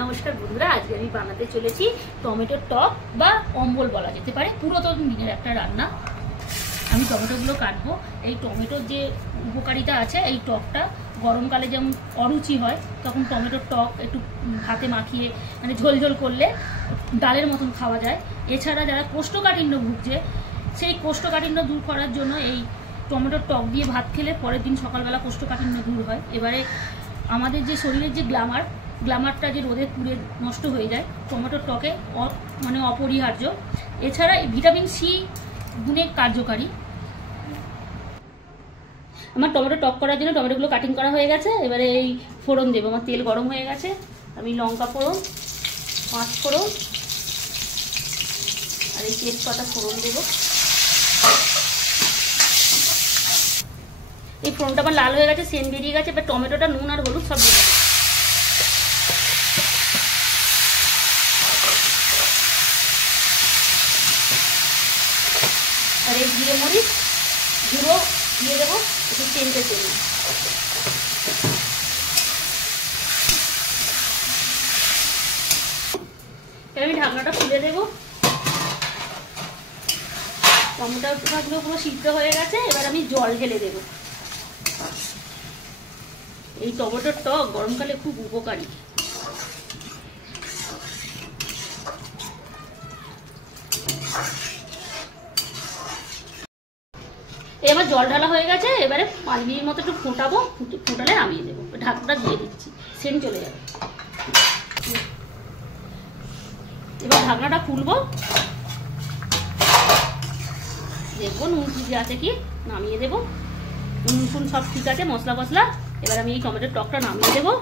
নমস্কার বন্ধুরা, আজকে আমি বানাতে চলেছি টমেটোর টক বা অম্বল বলা যেতে পারে। পুরাতন দিনের একটা রান্না। আমি টমেটোগুলো কাটবো। এই টমেটোর যে উপকারিতা আছে, এই টকটা গরমকালে যেমন অরুচি হয়, তখন টমেটোর টক একটু ভাতে মাখিয়ে মানে ঝোল ঝোল করলে ডালের মতন খাওয়া যায়। এছাড়া যারা কোষ্ঠকাঠিন্য ভুগছে, সেই কোষ্ঠকাঠিন্য দূর করার জন্য এই টমেটোর টক দিয়ে ভাত খেলে পরের দিন সকালবেলা কোষ্ঠকাঠিন্য দূর হয়। এবারে আমাদের যে শরীরের যে গ্ল্যামারটা যে রোদে পুড়ে নষ্ট হয়ে যায়, টমেটোর টকে মানে অপরিহার্য। এছাড়া ভিটামিন সি গুণে কার্যকারী। আমার টমেটো টক করার জন্য টমেটোগুলো কাটিং করা হয়ে গেছে। এবারে এই ফোড়ন দেবো। আমার তেল গরম হয়ে গেছে। আমি লঙ্কা ফোড়ন, পাঁচ ফোড়ন আর এই তেজপাতা ফোড়ন দেবো। এই ফোড়নটা আমার লাল হয়ে গেছে, সেন্ট বেরিয়ে গেছে। এবার টমেটোটা নুন আর হলুদ সব দিয়ে দেবো। আর এই জিরে মরিচ গুঁড়ো দিয়ে দেবো একটু সেন্টের জন্য। আমি ঢাকনাটা খুলে দেবো। টমেটোগুলো পুরো সিদ্ধ হয়ে গেছে। এবার আমি জল ঢেলে দেবো। এই টমেটোর টক গরমকালে খুব উপকারী। এবার জল ঢালা হয়ে গেছে। এবারে 5 মিনিট মতো একটু ফোটাবো, ফোটালে নামিয়ে দেবো। ঢাকনাটা দিয়ে দিচ্ছি, সেন্ট চলে যাবে। এবার ঢাকনাটা খুলবো, দেখবো নুন ঠিক আছে কি, নামিয়ে দেবো। নুন ফুন সব ঠিক আছে, মশলা ফসলা। এবার আমি এই টমেটোর টকটা নামিয়ে দেবো।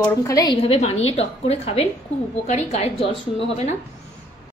গরমকালে এইভাবে বানিয়ে টক করে খাবেন, খুব উপকারী, গায়ের জল শূন্য হবে না।